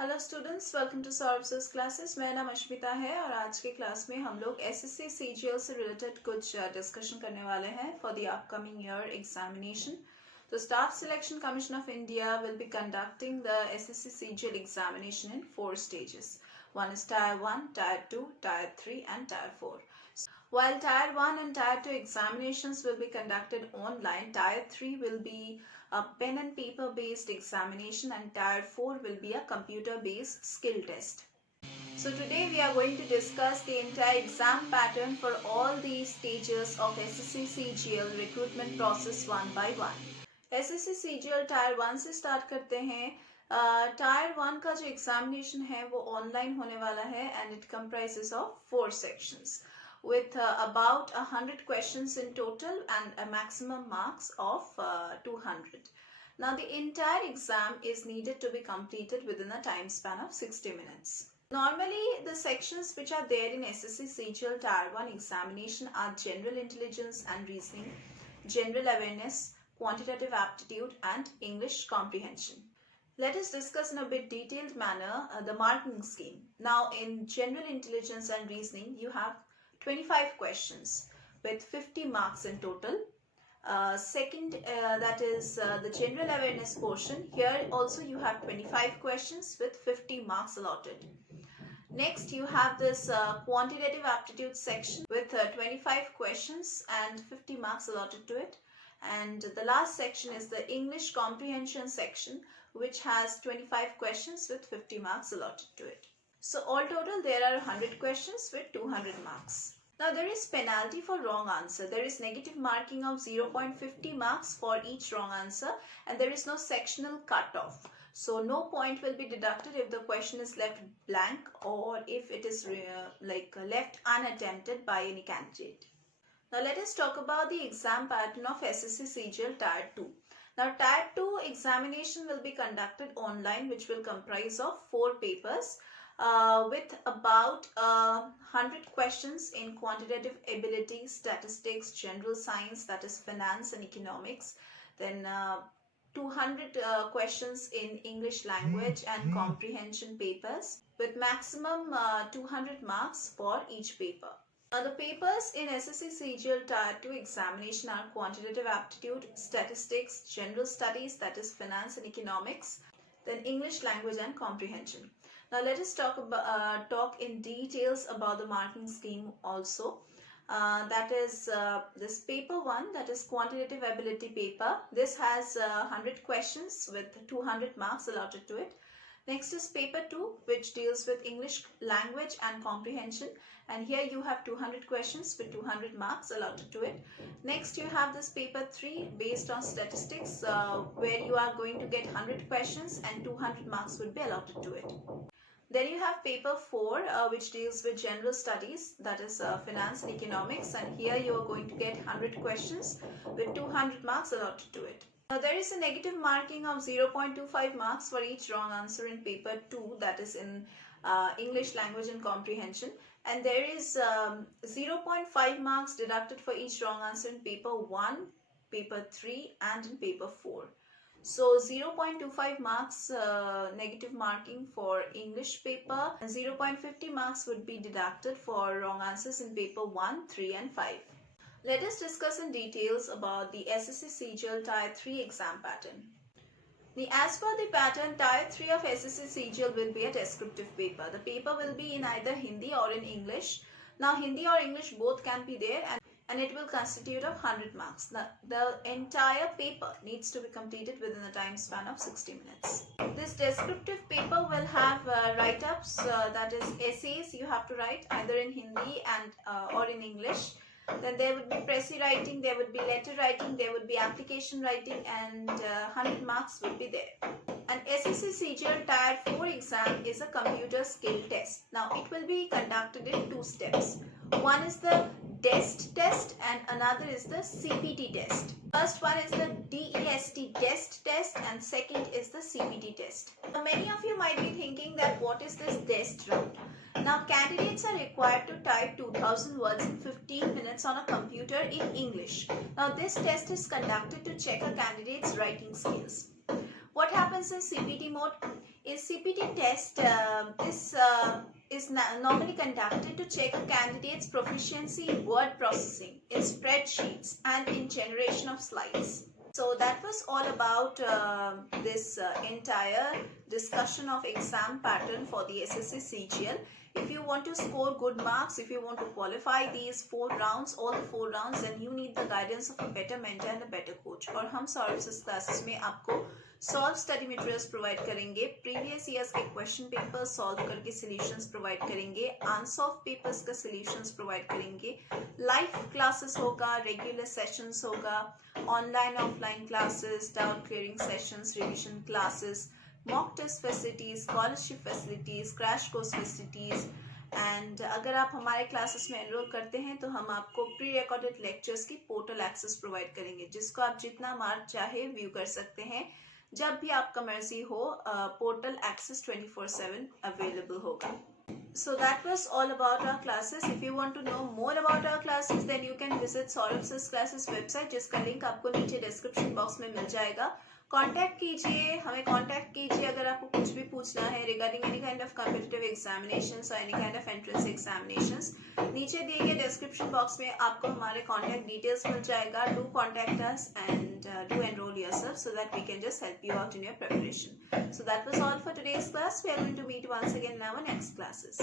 Hello students, welcome to Syllabus classes. मेरा नाम अश्मिता है और आज के क्लास में हम लोग SSC CGL से रिलेटेड कुछ डिस्कशन करने वाले हैं for the upcoming year examination. तो staff selection commission of India will be conducting the SSC CGL examination in 4 stages. One is Tier 1, Tier 2, Tier 3 and Tier 4. While Tier 1 and Tier 2 examinations will be conducted online, Tier 3 will be a pen and paper based examination and Tier 4 will be a computer based skill test. So today we are going to discuss the entire exam pattern for all these stages of SSC CGL recruitment process one by one. SSC CGL Tier 1 से start करते हैं। Tier 1 का जो examination है वो online होने वाला है and it comprises of 4 sections with about 100 questions in total and a maximum marks of 200. Now the entire exam is needed to be completed within a time span of 60 minutes. Normally the sections which are there in SSC CGL Tier 1 examination are general intelligence and reasoning, general awareness, quantitative aptitude and English comprehension. Let us discuss in a bit detailed manner the marking scheme. Now in general intelligence and reasoning you have 25 questions with 50 marks in total. Second, that is the general awareness portion. Here also you have 25 questions with 50 marks allotted. Next you have this quantitative aptitude section with 25 questions and 50 marks allotted to it. And the last section is the English comprehension section, which has 25 questions with 50 marks allotted to it. So all total there are 100 questions with 200 marks. Now there is penalty for wrong answer. There is negative marking of 0.50 marks for each wrong answer and there is no sectional cutoff. So no point will be deducted if the question is left blank or if it is left unattempted by any candidate. Now let us talk about the exam pattern of SSC CGL Tier 2. Now Tier 2 examination will be conducted online, which will comprise of 4 papers. With about 100 questions in quantitative ability, statistics, general science, that is finance and economics. Then 200 questions in English language and comprehension papers with maximum 200 marks for each paper. Now the papers in SSC CGL Tier 2 examination are quantitative aptitude, statistics, general studies, that is finance and economics, then English language and comprehension. Now let us talk in details about the marking scheme also. That is this paper 1, that is quantitative ability paper. This has 100 questions with 200 marks allotted to it. Next is paper 2, which deals with English language and comprehension, and here you have 200 questions with 200 marks allotted to it. Next you have this paper 3 based on statistics, where you are going to get 100 questions and 200 marks would be allotted to it. Then you have paper 4, which deals with general studies, that is finance and economics, and here you are going to get 100 questions with 200 marks allotted to it. Now there is a negative marking of 0.25 marks for each wrong answer in paper 2, that is in English language and comprehension, and there is 0.5 marks deducted for each wrong answer in paper 1, paper 3 and in paper 4. So 0.25 marks negative marking for English paper and 0.50 marks would be deducted for wrong answers in paper 1, 3 and 5. Let us discuss in details about the SSC CGL Tier 3 exam pattern. As per the pattern, Tier 3 of SSC CGL will be a descriptive paper. The paper will be in either Hindi or in English. Now Hindi or English both can be there and it will constitute of 100 marks. The entire paper needs to be completed within a time span of 60 minutes. This descriptive paper will have write-ups, that is essays you have to write either in Hindi and or in English. Then there would be pressy writing, there would be letter writing, there would be application writing, and 100 marks would be there. An SSC CGL Tier 4 exam is a computer skill test. Now it will be conducted in 2 steps. One is the DEST test and another is the CPT test. First one is the DEST test and second is the CPT test. Now many of you might be thinking that what is this DEST round? Now candidates are required to type 2000 words in 15 minutes on a computer in English. Now this test is conducted to check a candidate's writing skills. What happens in CPT mode? A CPT test is normally conducted to check a candidate's proficiency in word processing, in spreadsheets, and in generation of slides. So that was all about this entire discussion of exam pattern for the SSC CGL. If you want to score good marks, if you want to qualify these 4 rounds, all the 4 rounds, then you need the guidance of a better mentor and a better coach. और हम Syllabus classes में आपको solve study materials provide करेंगे, previous years के question papers solve करके solutions provide करेंगे, unsolved papers का solutions provide करेंगे, लाइव क्लासेस होगा, रेगुलर सेशंस होगा, online offline classes, doubt clearing sessions, revision classes, mock test facilities, scholarship facilities, crash course facilities. And अगर आप हमारे क्लासेस में एनरोल करते हैं तो हम आपको प्री रिकॉर्डेड लेक्चर्स की पोर्टल एक्सेस प्रोवाइड करेंगे, जिसको आप जितना मार्क चाहे व्यू कर सकते हैं, जब भी आपका मर्जी हो। पोर्टल एक्सेस 24/7 अवेलेबल होगा। So that was all about our classes. If you want to know more about our classes, then you can visit Syllabus classes website, जिसका लिंक आपको नीचे डिस्क्रिप्शन बॉक्स में मिल जाएगा। कांटेक्ट कीजिए, हमें कांटेक्ट कीजिए अगर आपको कुछ भी पूछना है regarding any kind of competitive examinations और any kind of entrance examinations. नीचे दिए गए डिस्क्रिप्शन बॉक्स में आपको हमारे कांटेक्ट डिटेल्स मिल जाएगा। Do contact us and do enrol yourself so that we can just help you out in your preparation. So that was all for today's class. We are going to meet once again in our next classes.